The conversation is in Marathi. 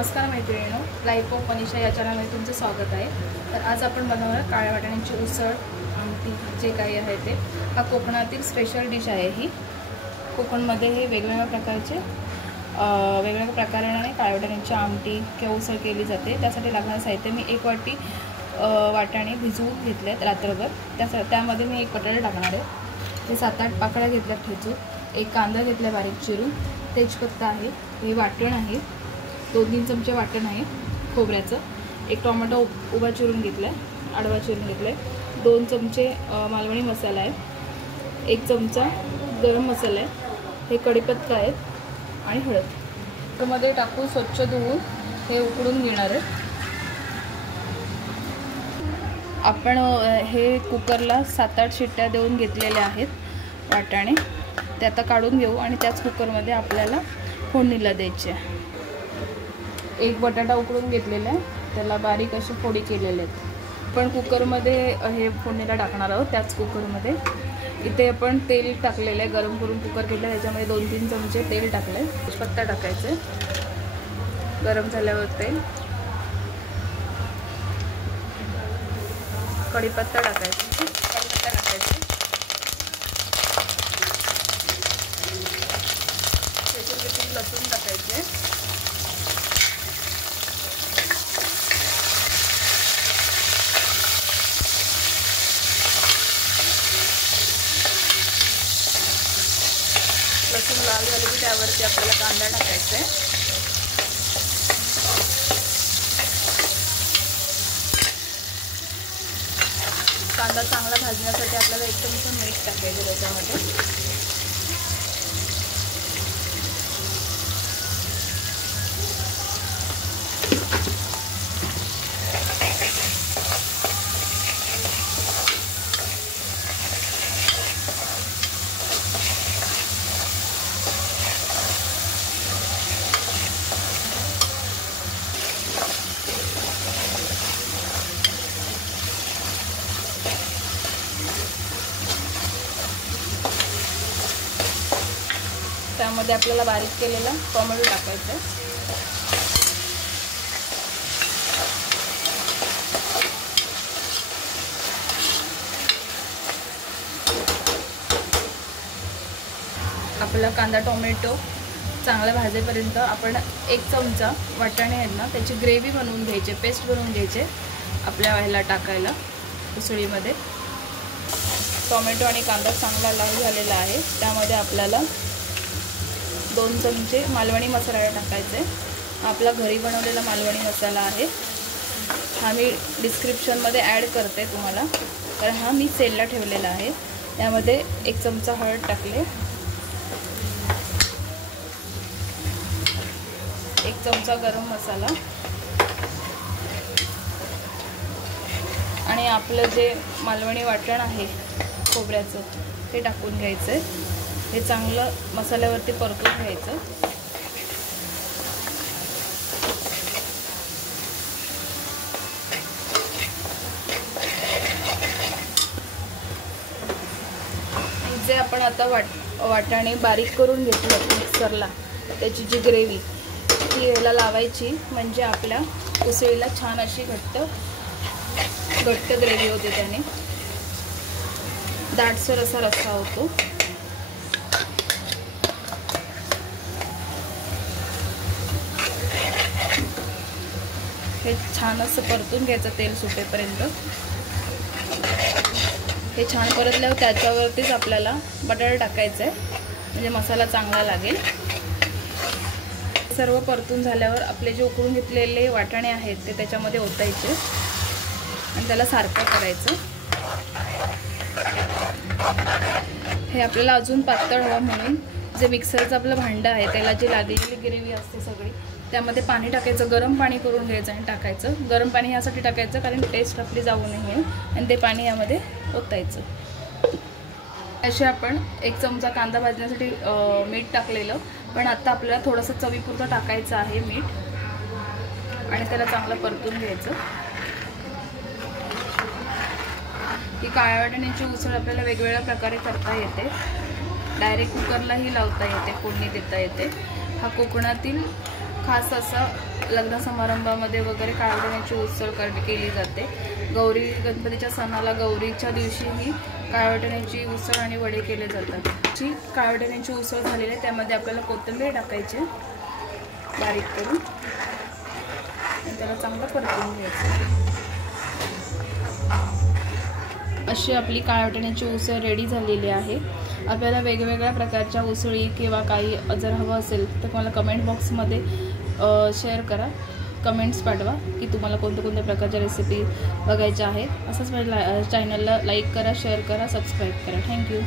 नमस्कार मैत्रिणींनो, लाईफ ऑफ मनीषा या चॅनलमध्ये तुमचं स्वागत आहे। तर आज आपण बनवणार काळ्या वाटाण्याची उसळ आमटी जे काही आहे ते। हा कोकणातील स्पेशल डिश आहे। ही कोकणमध्ये हे वेगवेगळ्या प्रकारचे वेगवेगळ्या प्रकाराने काळ्या वाटाण्याची आमटी किंवा उसळ केली जाते। त्यासाठी लागणारे साहित्य मी 1 वाटी वाटाणे भिजवून घेतलेत रात्रभर। त्यामध्ये मी 1 बटाटा टाकणार आहे। हे 7-8 पाकळ्या घेतल्यात ठेचून, 1 कांदा घेतला बारीक चिरून, तेजपत्ता आहे, हे वाटण आहे, 2-3 चमचे वाटण आहे खोबऱ्याचं, 1 टोमॅटो उभा चिरून घेतला आहे, आडवा चिरून घेतला आहे, 2 चमचे मालवणी मसाला आहे, 1 चमचा गरम मसाला आहे, हे कढीपत्ता आहे आणि हळद। त्यामध्ये टाकून स्वच्छ धुवून हे उकडून घेणार आहे। आपण हे कुकरला 7-8 शिट्ट्या देऊन घेतलेले आहेत वाटाणे, ते आता काढून घेऊ आणि त्याच कुकरमध्ये आपल्याला फोडणीला द्यायचे। 1 बटाटा उकडून घेतलेला आहे, त्याला बारीक असे फोडी केलेले आहेत। पण कुकरमध्ये हे फोडणीला टाकणार आहोत। त्याच कुकरमध्ये इथे आपण तेल टाकलेलं आहे, गरम करून कुकर घेतलं, त्याच्यामध्ये 2-3 चमचे तेल टाकले, तेजपत्ता टाकायचे, गरम झाल्यावर तेल, कढीपत्ता टाकायचा, त्याच्यात लसूण टाकायचे, लसूण लाल झाले की त्यावरती आपल्याला कांदा टाकायचा आहे, कांदा चांगला भाजण्यासाठी आपल्याला 1 चमचा मीठ टाकायचं त्याच्यामध्ये। त्यामध्ये आपल्याला बारीक केलेला टोमॅटो टाकायचा आहे, आपला कांदा टोमॅटो चांगला भाजेपर्यंत आपण 1 चमचा वाटाणे आहेत ना त्याची ग्रेव्ही बनवून घ्यायची, पेस्ट बनवून घ्यायचे आपल्या ह्याला टाकायला उसळीमध्ये। टोमॅटो आणि कांदा चांगला लाल झालेला आहे, त्यामध्ये आपल्याला 2 चमचे मालवणी मसाला टाकायचे। आपला घरी बनवलेला मालवणी मसाला आहे, हा मी डिस्क्रिप्शनमध्ये ॲड करते तुम्हाला, कारण हा मी सेलला ठेवलेला आहे। त्यामध्ये 1 चमचा हळद टाकले, 1 चमचा गरम मसाला आणि आपलं जे मालवणी वाटण आहे खोबऱ्याचं ते टाकून घ्यायचं आहे। हे चांगलं मसाल्यावरती परतून घ्यायचं। जे आपण आता वाटाणे बारीक करून घेतलं मिक्सरला, त्याची जी ग्रेव्ही ती याला लावायची, म्हणजे आपल्या उसळीला छान अशी घट्ट ग्रेव्ही होते, त्याने दाटसर असा रस्सा होतो। हे छान असं परतून घ्यायचं तेल सुटेपर्यंत। हे छान परतल्यावर त्याच्यावरतीच आपल्याला बटाटा टाकायचा आहे, म्हणजे मसाला चांगला लागेल। सर्व परतून झाल्यावर आपले जे उकळून घेतलेले वाटाणे आहेत ते त्याच्यामध्ये ओतायचे आणि त्याला सारखं करायचं। हे आपल्याला अजून पातळ हवं म्हणून जे मिक्सरचं आपलं भांडं आहे त्याला जी लागलेली ग्रेव्ही असते सगळी, त्यामध्ये पाणी टाकायचं, गरम पाणी करून घ्यायचं आणि टाकायचं। गरम पाणी यासाठी टाकायचं कारण टेस्ट आपली जाऊ नये म्हणून, आणि ते पाणी यामध्ये ओतायचं। असे आपण 1 चमचा कांदा भाजण्यासाठी मीठ टाकलेलं, पण आता आपल्याला थोडंसं चवीपुरतं टाकायचं आहे मीठ, आणि त्याला चांगलं परतून घ्यायचं। ही काळ्या वाटाण्याची उसळ आपल्याला वेगवेगळ्या प्रकारे करता येते। डायरेक्ट कुकरलाही लावता येते, फोडणी देता येते। हा कोकणातील खास असं लग्न समारंभामध्ये वगैरे काळ्या वाटाण्याची उसळ केली जाते। गौरी गणपतीच्या सणाला गौरीच्या दिवशीही काळ्या वाटाण्याची उसळ आणि वडे केले जातात। जी काळ्या वाटाण्याची उसळ झालेली आहे त्यामध्ये आपल्याला कोथिंबीर टाकायची बारीक करून आणि त्याला चांगलं परतून घ्यायचं। अशी आपली काळ्या वाटाण्याची उसळ रेडी झालेली आहे। आपल्याला वेगवेगळ्या प्रकारच्या उसळी किंवा काही जर हवं असेल तर मला कमेंट बॉक्समध्ये शेअर करा, कमेंट्स पाठवा की तुम्हाला कोणत्या प्रकारच्या रेसिपी बघायच्या आहेत। असंच माझ्या चॅनलला लाईक करा, शेअर करा, सबस्क्राईब करा। थँक्यू।